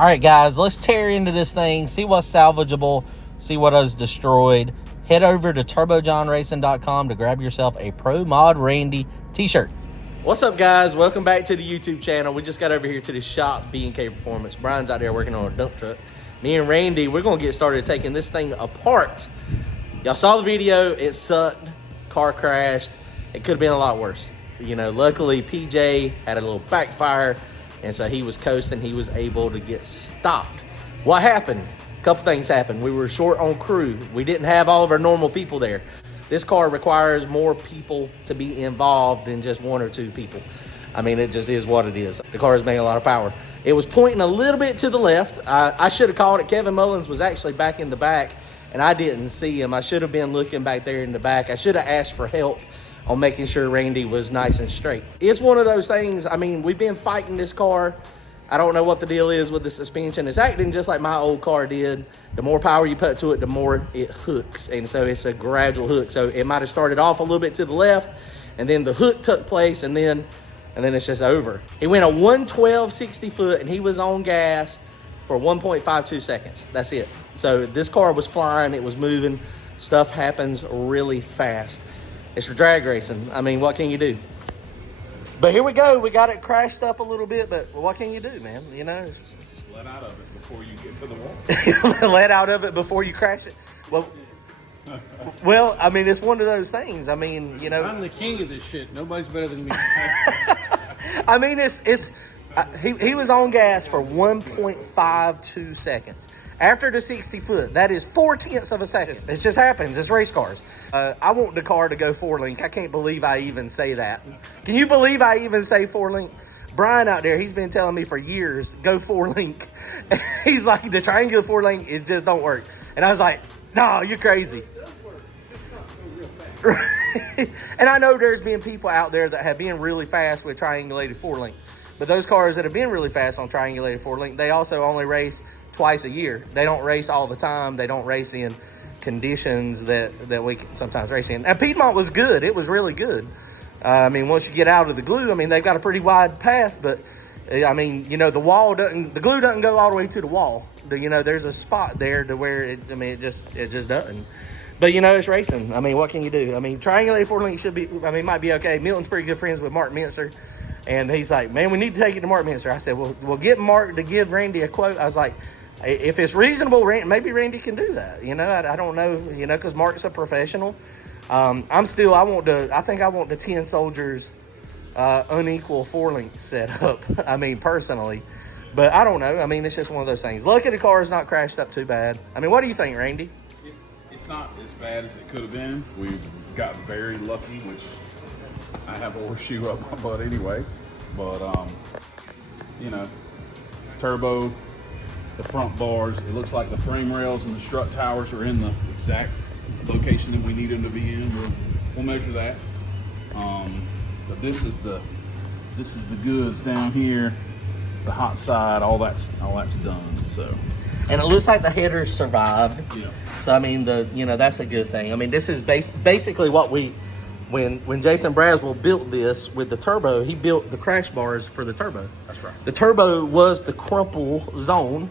All right, guys, let's tear into this thing, see what's salvageable, see what is destroyed. Head over to turbojohnracing.com to grab yourself a Pro Mod Randy t-shirt. What's up, guys? Welcome back to the YouTube channel. We just got over here to the shop, B&K Performance. Brian's out there working on a dump truck. Me and Randy, we're going to get started taking this thing apart. Y'all saw the video. It sucked. Car crashed. It could have been a lot worse. You know, luckily, PJ had a little backfire, and so he was coasting. He was able to get stopped. What happened? A couple things happened. We were short on crew. We didn't have all of our normal people there. This car requires more people to be involved than just one or two people. I mean, it just is what it is. The car is making a lot of power. It was pointing a little bit to the left. I should have called it. Kevin Mullins was actually back in the back, and I didn't see him. I should have been looking back there in the back. I should have asked for help on making sure Randy was nice and straight. It's one of those things. I mean, we've been fighting this car. I don't know what the deal is with the suspension. It's acting just like my old car did. The more power you put to it, the more it hooks. And so it's a gradual hook. So it might have started off a little bit to the left, and then the hook took place, and then it's just over. He went a 112 60 foot, and he was on gas for 1.52 seconds. That's it. So this car was flying. It was moving. Stuff happens really fast. It's for drag racing. I mean, what can you do? But here we go. We got it crashed up a little bit, but what can you do, man? You know, just let out of it before you get to the wall. Let out of it before you crash it. Well, I mean, it's one of those things. I mean, you know, I'm the king of this shit. Nobody's better than me. I mean, he was on gas for 1.52 seconds. After the 60 foot, that is 0.4 of a second. It just happens. It's race cars. I want the car to go 4-link. I can't believe I even say that. Can you believe I even say 4-link? Brian out there, he's been telling me for years, go 4-link. He's like, the triangular 4-link, it just don't work. And I was like, no, you're crazy. And I know there's been people out there that have been really fast with triangulated 4-link. But those cars that have been really fast on triangulated 4-link, they also only race twice a year. They don't race all the time. They don't race in conditions that we can sometimes race in. And Piedmont was good. It was really good. I mean, once you get out of the glue, I mean, they've got a pretty wide path, but I mean, you know, the glue doesn't go all the way to the wall. You know, there's a spot there to where it just doesn't. But you know, it's racing. I mean, what can you do? I mean, triangulated 4-link should be, I mean, might be okay. Milton's pretty good friends with Mark Mincer. And he's like, man, we need to take it to Mark Mincer. I said, well, we'll get Mark to give Randy a quote. I was like, if it's reasonable, maybe Randy can do that. You know, I don't know, you know, because Mark's a professional. I think I want the 10 soldiers unequal 4-link setup. I mean, personally. But I don't know. I mean, it's just one of those things. Lucky the car is not crashed up too bad. I mean, what do you think, Randy? It's not as bad as it could have been. We got very lucky, which I have a horseshoe up my butt anyway. But, you know, turbo, the front bars, it looks like the frame rails and the strut towers are in the exact location that we need them to be in. We'll measure that. But this is the goods down here, the hot side, all that's done. So, and it looks like the headers survived. Yeah. So I mean, that's a good thing. I mean, this is basically what when Jason Braswell built this with the turbo, he built the crash bars for the turbo. That's right. The turbo was the crumple zone.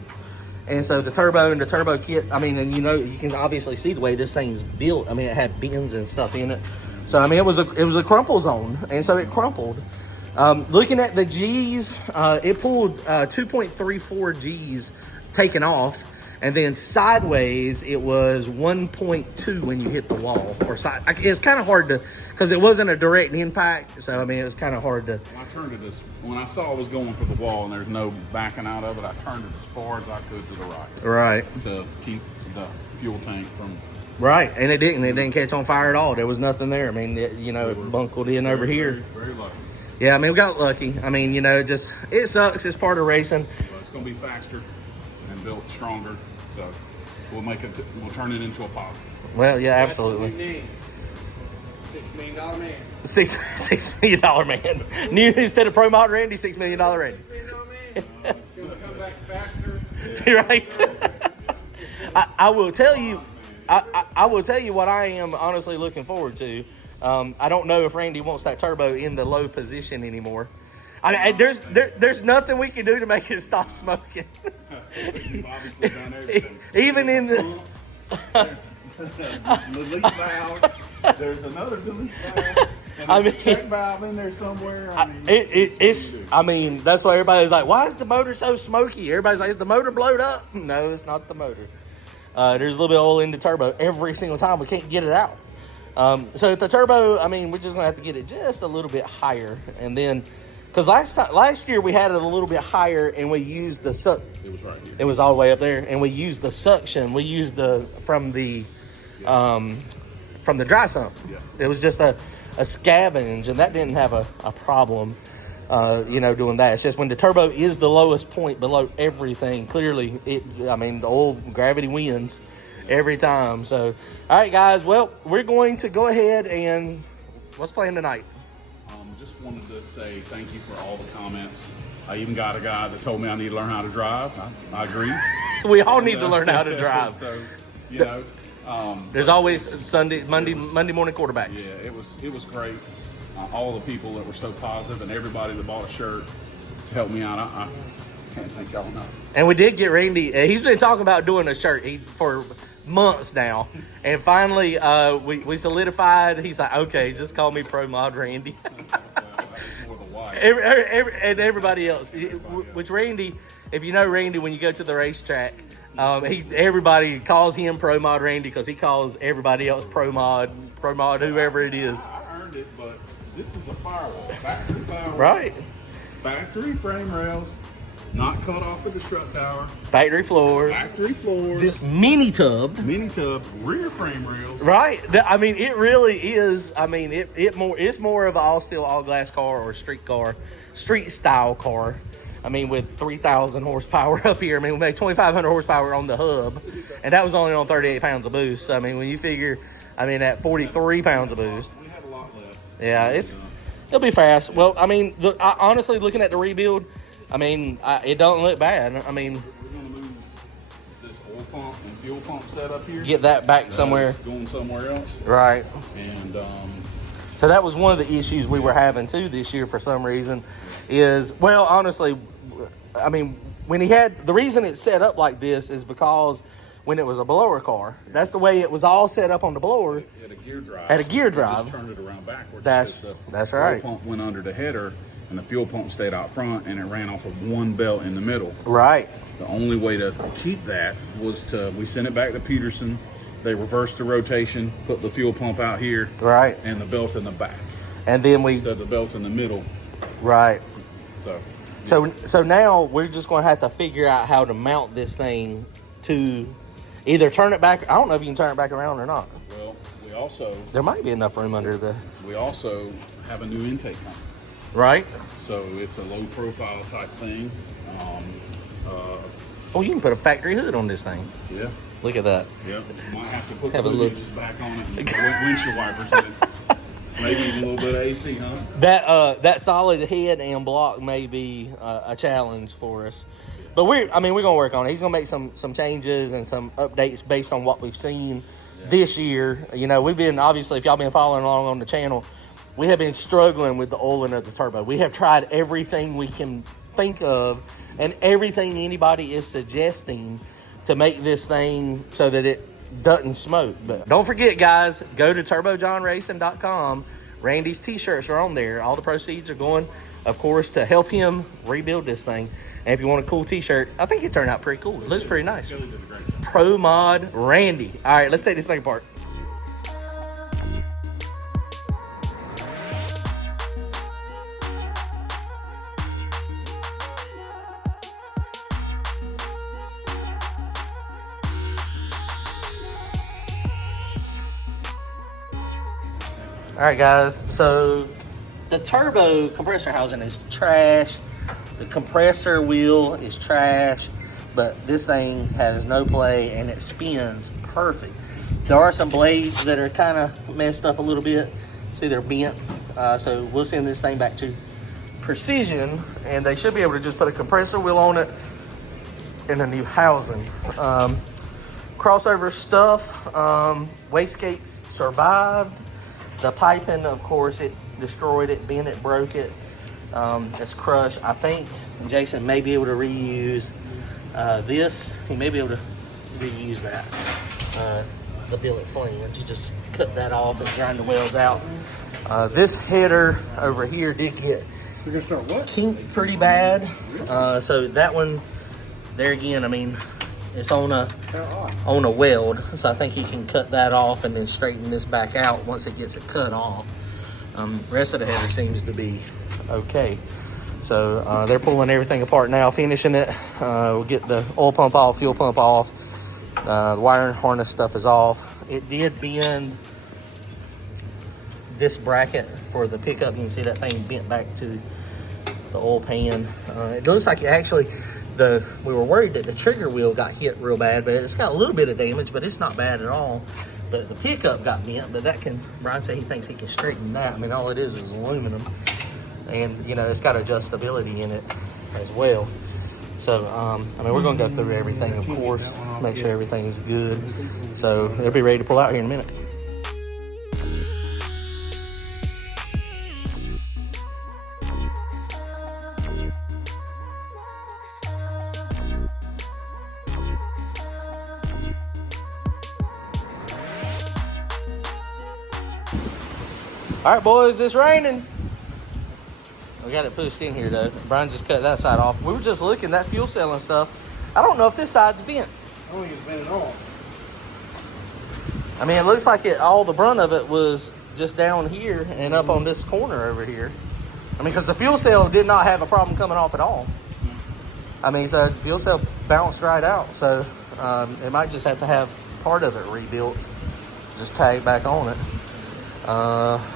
And so the turbo and the turbo kit, I mean, and you know, you can obviously see the way this thing's built. I mean, it had bins and stuff in it. So, I mean, it was a crumple zone. And so it crumpled. Looking at the G's, it pulled 2.34 G's taken off. And then sideways, it was 1.2 when you hit the wall. Or side. It's kind of hard to, because it wasn't a direct impact. So, I mean, it was kind of hard to. I turned it when I saw it was going for the wall and there's no backing out of it, I turned it as far as I could to the right. Right. To keep the fuel tank from. Right. And it didn't catch on fire at all. There was nothing there. I mean, it bunkled in over here. Very, very lucky. Yeah, I mean, we got lucky. I mean, you know, it sucks. It's part of racing. Well, it's going to be faster and built stronger. So we'll turn it into a positive. Well, yeah, absolutely. $6 million man. $6 million man. New instead of Pro Mod Randy, $6 million Randy. $6 million man. Gonna come back faster. Right. I will tell you. I will tell you what I am honestly looking forward to. I don't know if Randy wants that turbo in the low position anymore. I mean, there's nothing we can do to make it stop smoking. You've obviously done everything. Even in the delete valve. There's another delete valve. And I there's mean- a check valve in there somewhere. it's I mean, that's why everybody's like, why is the motor so smoky? Everybody's like, is the motor blowed up? No, it's not the motor. There's a little bit of oil in the turbo every single time. We can't get it out. So the turbo, I mean, we're just gonna have to get it just a little bit higher, and then because last year we had it a little bit higher, and we used the It was right here. It was all the way up there, and we used the suction. We used from the dry sump. Yeah. It was just a scavenge, and that didn't have a problem. Doing that. It's just when the turbo is the lowest point below everything, clearly, the old gravity wins every time. So, all right, guys. Well, we're going to go ahead and what's playing tonight? Just wanted to say thank you for all the comments. I even got a guy that told me I need to learn how to drive. I agree. We all need to learn how to drive. So, there's always Monday morning quarterbacks. Yeah, it was great. All the people that were so positive and everybody that bought a shirt to help me out. I can't thank y'all enough. And we did get Randy. He's been talking about doing a shirt for months now, and finally we solidified. He's like, okay, just call me Pro Mod Randy. That's more the why. And everybody else, which Randy, if you know Randy, when you go to the racetrack, everybody calls him Pro Mod Randy because he calls everybody else Pro Mod, whoever it is. I earned it, but this is a firewall, factory firewall. Right. Factory frame rails, not cut off at the strut tower. Factory floors. Factory floors. This mini tub. Rear frame rails. Right. I mean, it really is. I mean, it's more of an all steel, all glass car or street style car. I mean, with 3,000 horsepower up here. I mean, we made 2,500 horsepower on the hub, and that was only on 38 pounds of boost. So, I mean, when you figure, at 43 pounds of boost. We have a lot left. Yeah, it'll be fast. Well, I mean, honestly, looking at the rebuild, it don't look bad. I mean, We're going to move this oil pump and fuel pump set up here. get that back somewhere. It's going somewhere else. Right. And So that was one of the issues we were having too this year for some reason is, well, honestly, I mean, the reason it's set up like this is because when it was a blower car, that's the way it was all set up on the blower. it had a gear drive. Had a gear We drive. just turned it around backwards. That's The right. oil pump went under the header, and the fuel pump stayed out front, and it ran off of one belt in the middle. Right. The only way to keep that was we sent it back to Peterson. They reversed the rotation, put the fuel pump out here, Right. and the belt in the back And then instead of the belt in the middle. right. So So now we're just going to have to figure out how to mount this thing to either turn it back. I don't know if you can turn it back around or not. well, There might be enough room under the. we also have a new intake pump. Right. So it's a low profile type thing. Oh, you can put a factory hood on this thing. Yeah. Look at that. Yep. Might have to put Have the a look. hinges back on it and put windshield wipers in it. Maybe even a little bit of AC, huh? That solid head and block may be a challenge for us, but we're gonna work on it. He's gonna make some changes and some updates based on what we've seen this year. We've been, obviously, if y'all been following along on the channel, we have been struggling with the oiling of the turbo. We have tried everything we can think of and everything anybody is suggesting to make this thing so that it doesn't smoke. But don't forget, guys, go to turbojohnracing.com. Randy's t-shirts are on there. All the proceeds are going, of course, to help him rebuild this thing. And if you want a cool t-shirt, I think it turned out pretty cool. It looks pretty nice. Kelly did a great job. Pro Mod Randy. All right, let's take this thing apart. All right, guys, so the turbo compressor housing is trash. The compressor wheel is trash, but this thing has no play and it spins perfect. There are some blades that are kind of messed up a little bit. See, they're bent. So we'll send this thing back to Precision, and they should be able to just put a compressor wheel on it and a new housing. Crossover stuff, wastegates survived. The piping, of course, it destroyed it, bent it, broke it. It's crushed. I think Jason may be able to reuse This, you may be able to reuse that. The billet flange, you just cut that off and grind the welds out. This header over here did get You're gonna start what? kinked pretty bad. So that one, there again, I mean, it's on a weld. So I think he can cut that off and then straighten this back out once it gets it cut off. Rest of the header seems to be okay. So they're pulling everything apart now, finishing it. We'll get the oil pump off, fuel pump off. The wiring harness stuff is off. It did bend this bracket for the pickup. You can see that thing bent back to the oil pan. It looks like it actually, we were worried that the trigger wheel got hit real bad, but it's got a little bit of damage, but it's not bad at all. But the pickup got bent, but that can, Brian said he thinks he can straighten that. I mean, all it is aluminum. And, you know, it's got adjustability in it as well. So, I mean, we're going to go through everything, of course, make sure everything is good. So, they'll be ready to pull out here in a minute. All right, boys, it's raining. We got it pushed in here, though. Brian just cut that side off. We were just looking at that fuel cell and stuff. I don't know if this side's bent. I don't think it's bent at all. I mean, it looks like all the brunt of it was just down here and up on this corner over here. I mean, because the fuel cell did not have a problem coming off at all. I mean, so the fuel cell bounced right out. So it might just have to have part of it rebuilt. Just tag back on it.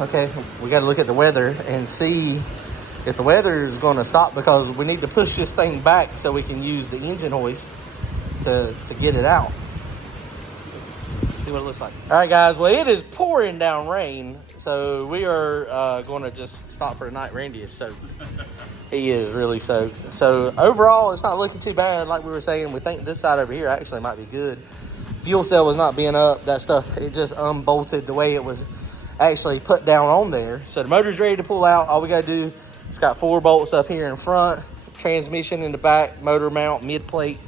Okay, we got to look at the weather and see if the weather is going to stop, because we need to push this thing back so we can use the engine hoist to get it out. See what it looks like. All right, guys. Well, it is pouring down rain, so we are going to just stop for the night. Randy is soaked. He is really soaked. So overall, it's not looking too bad. Like we were saying, we think this side over here actually might be good. Fuel cell was not being up. That stuff, it just unbolted the way it was actually put down on there. So the motor's ready to pull out. All we got to do, it's got 4 bolts up here in front, transmission in the back, motor mount, mid plate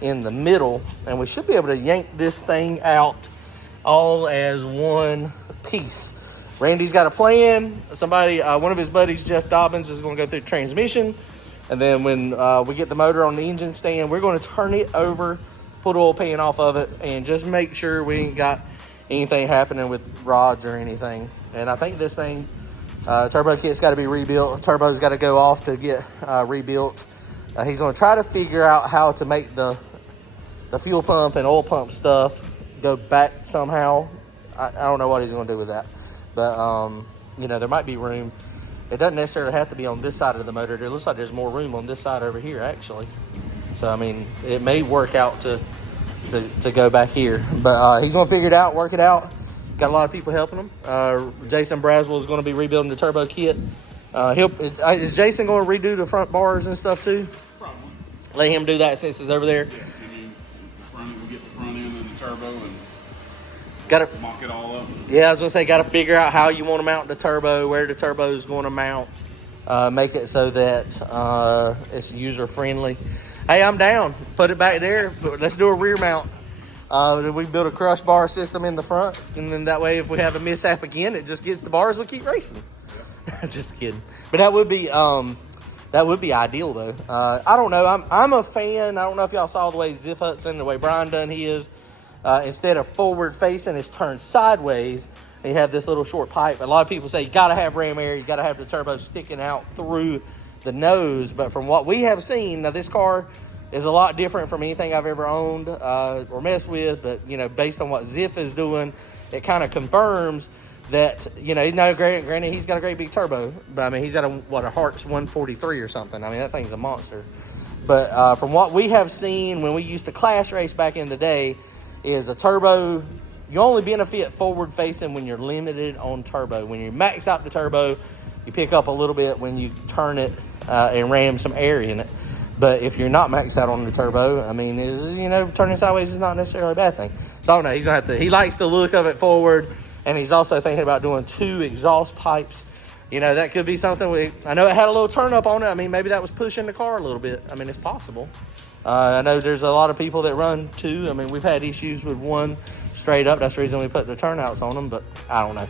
in the middle, and we should be able to yank this thing out all as one piece. Randy's got a plan. Somebody, one of his buddies, Jeff Dobbins, is going to go through the transmission, and then when we get the motor on the engine stand, we're going to turn it over, pull the oil pan off of it, and just make sure we ain't got anything happening with rods or anything. And I think this thing, turbo kit's got to be rebuilt. Turbo's got to go off to get rebuilt. He's going to try to figure out how to make the fuel pump and oil pump stuff go back somehow. I don't know what he's going to do with that. But, you know, there might be room. It doesn't necessarily have to be on this side of the motor. It looks like there's more room on this side over here, actually. So, I mean, it may work out to go back here. But he's going to figure it out, work it out. Got a lot of people helping him. Jason Braswell is going to be rebuilding the turbo kit. Is Jason going to redo the front bars and stuff too? Probably. Let him do that since he's over there. Yeah, we'll get the front end and the turbo and mock it all up. Yeah, I was going to say, got to figure out how you want to mount the turbo, where the turbo is going to mount. Make it so that it's user-friendly. Hey, I'm down. Put it back there. Let's do a rear mount. We build a crush bar system in the front, and then that way if we have a mishap again, it just gets the bars, we keep racing. Just kidding. But that would be ideal though. I don't know. I'm a fan. I don't know if y'all saw the way Ziff Hudson, the way Brian done his. Instead of forward facing, it's turned sideways. And you have this little short pipe. A lot of people say you got to have ram air. You got to have the turbo sticking out through the nose. But from what we have seen, now this car is a lot different from anything I've ever owned or messed with. But, you know, based on what Ziff is doing, it kind of confirms that, you know, granted, he's got a great big turbo. But, I mean, he's got a Hartz 143 or something. I mean, that thing's a monster. But from what we have seen when we used to class race back in the day, is a turbo, you only benefit forward facing when you're limited on turbo. When you max out the turbo, you pick up a little bit when you turn it and ram some air in it. But if you're not maxed out on the turbo, I mean, turning sideways is not necessarily a bad thing. So I don't know, he's gonna have to. He likes the look of it forward, and he's also thinking about doing 2 exhaust pipes. You know, that could be something. I know it had a little turn up on it. I mean, maybe that was pushing the car a little bit. I mean, it's possible. I know there's a lot of people that run two. I mean, we've had issues with one straight up. That's the reason we put the turnouts on them, but I don't know.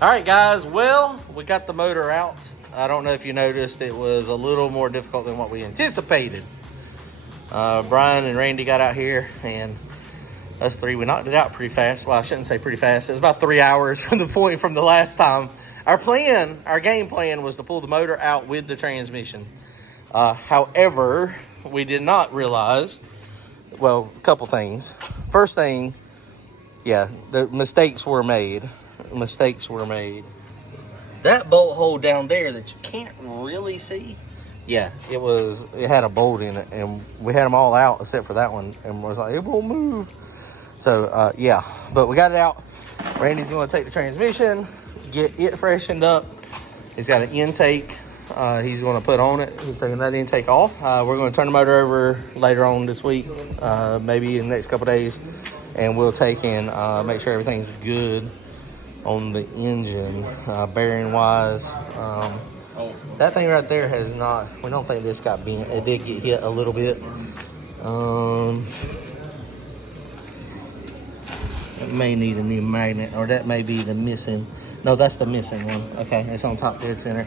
All right, guys, well, we got the motor out. I don't know if you noticed, it was a little more difficult than what we anticipated. Brian and Randy got out here, and us three, we knocked it out pretty fast. Well, I shouldn't say pretty fast. It was about 3 hours from the point from the last time. Our game plan was to pull the motor out with the transmission. However, we did not realize, well, a couple things. First thing, yeah, the mistakes were made. That bolt hole down there that you can't really see, yeah, it had a bolt in it, and we had them all out except for that one, and we're like, it won't move. So yeah, but we got it out. Randy's going to take the transmission, get it freshened up. It's got an intake he's going to put on it. He's taking that intake off. We're going to turn the motor over later on this week, maybe in the next couple days, and we'll take and make sure everything's good on the engine, bearing wise. That thing right there has not, we don't think this got bent. It did get hit a little bit. It may need a new magnet, or that may be the missing, no, that's the missing one. Okay, it's on top dead center.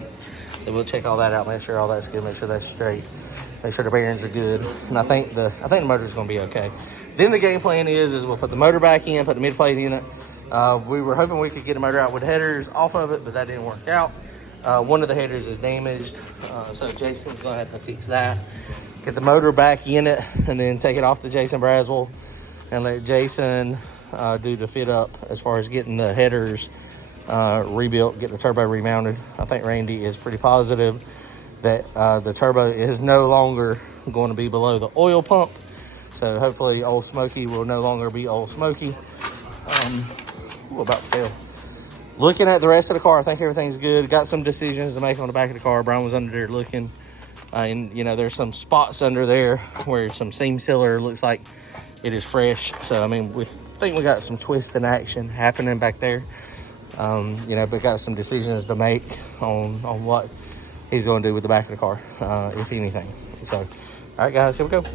So we'll check all that out, make sure all that's good, make sure that's straight, make sure the bearings are good. And I think the motor's gonna be okay. Then the game plan is we'll put the motor back in, put the mid plate in it. We were hoping we could get the motor out with headers off of it, but that didn't work out. One of the headers is damaged, so Jason's gonna have to fix that. Get the motor back in it, and then take it off to Jason Braswell and let Jason do the fit up as far as getting the headers rebuilt, get the turbo remounted. I think Randy is pretty positive that the turbo is no longer going to be below the oil pump. So hopefully Old Smoky will no longer be Old Smoky. About to fail. Looking at the rest of the car, I think everything's good. Got some decisions to make on the back of the car. Brian was under there looking. And, you know, there's some spots under there where some seam sealer looks like it is fresh. So, I mean, we think we got some twist and action happening back there. You know, but got some decisions to make on what he's going to do with the back of the car, if anything. So, all right, guys, here we go.